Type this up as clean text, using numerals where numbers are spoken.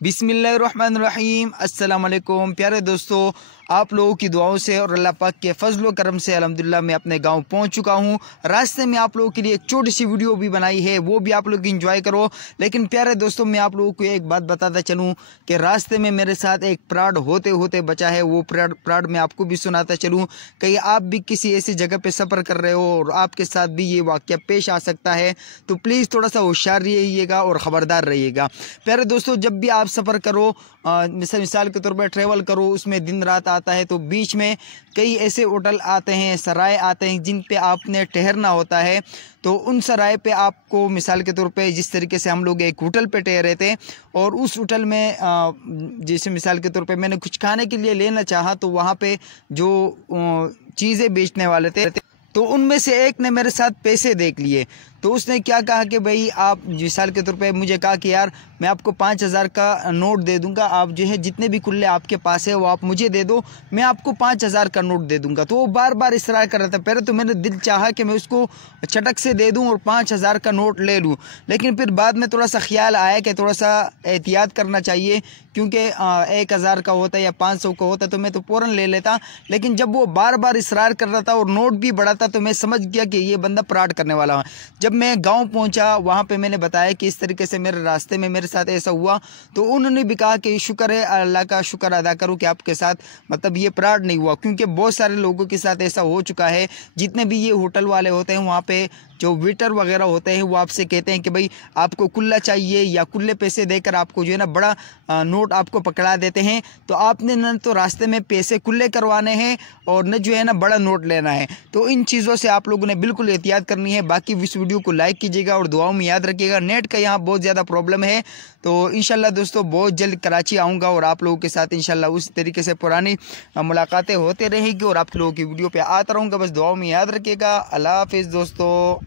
बिस्मिल्लाहिर्रहमानिर्रहीम। अस्सलाम वालेकुम प्यारे दोस्तों, आप लोगों की दुआओं से और अल्लाह पाक के फजल व करम से अल्हम्दुलिल्लाह मैं अपने गांव पहुंच चुका हूं। रास्ते में आप लोगों के लिए एक छोटी सी वीडियो भी बनाई है, वो भी आप लोग इंजॉय करो। लेकिन प्यारे दोस्तों, मैं आप लोगों को एक बात बताता चलूं कि रास्ते में मेरे साथ एक फ्रॉड होते होते बचा है। वो फ्रॉड मैं आपको भी सुनाता चलूँ। कहीं आप भी किसी ऐसी जगह पर सफ़र कर रहे हो और आपके साथ भी ये वाक़या पेश आ सकता है, तो प्लीज़ थोड़ा सा होशियार रहिएगा और ख़बरदार रहिएगा। प्यारे दोस्तों, जब भी आप सफ़र करो, मिसाल के तौर पर ट्रैवल करो, उसमें दिन रात आता है, तो बीच में कई ऐसे होटल आते हैं, सराय आते हैं जिन पे आपने ठहरना होता है। तो उन सराय पे आपको मिसाल के तौर पे जिस तरीके से हम लोग एक होटल पे ठहरे थे और उस होटल में जैसे मिसाल के तौर पे मैंने कुछ खाने के लिए लेना चाहा, तो वहाँ पे जो चीज़ें बेचने वाले थे तो उनमें से एक ने मेरे साथ पैसे देख लिए। तो उसने क्या कहा कि भाई आप मिसाल के तौर पे मुझे कहा कि यार मैं आपको 5,000 का नोट दे दूंगा, आप जो है जितने भी कुल्ले आपके पास है वो आप मुझे दे दो, मैं आपको 5,000 का नोट दे दूंगा। तो वो बार बार इसरार कर रहा था। पहले तो मैंने दिल चाहा कि मैं उसको चटक से दे दूं और 5,000 का नोट ले लूं, लेकिन फिर बाद में थोड़ा सा ख्याल आया कि थोड़ा सा एहतियात करना चाहिए, क्योंकि 1,000 का होता या 500 का होता तो मैं तो फ़ौरन ले लेता। लेकिन जब वो बार बार इसरार कर रहा था और नोट भी बढ़ा था, तो मैं समझ गया कि ये बंदा फ्रॉड करने वाला है। जब मैं गांव पहुंचा, वहां पे मैंने बताया कि इस तरीके से मेरे रास्ते में मेरे साथ ऐसा हुआ, तो उन्होंने भी कहा कि शुक्र है, अल्लाह का शुक्र अदा करूं कि आपके साथ मतलब ये फ्रॉड नहीं हुआ, क्योंकि बहुत सारे लोगों के साथ ऐसा हो चुका है। जितने भी ये होटल वाले होते हैं, वहाँ पे जो वेटर वगैरह होते हैं, वो आपसे कहते हैं कि भाई आपको कुल्ला चाहिए, या कुल्ले पैसे देकर आपको जो है ना बड़ा नोट आपको पकड़ा देते हैं। तो आपने न तो रास्ते में पैसे कुल्ले करवाने हैं और न जो है ना बड़ा नोट लेना है। तो इन चीज़ों से आप लोगों ने बिल्कुल एहतियात करनी है। बाकी इस वीडियो को लाइक कीजिएगा और दुआओं में याद रखिएगा। नेट का यहाँ बहुत ज़्यादा प्रॉब्लम है, तो इंशाल्लाह दोस्तों बहुत जल्द कराची आऊँगा और आप लोगों के साथ इंशाल्लाह उस तरीके से पुरानी मुलाकातें होते रहेंगी और आप लोगों की वीडियो पे आता रहूँगा। बस दुआओं में याद रखिएगा। अल्लाह हाफिज़ दोस्तों।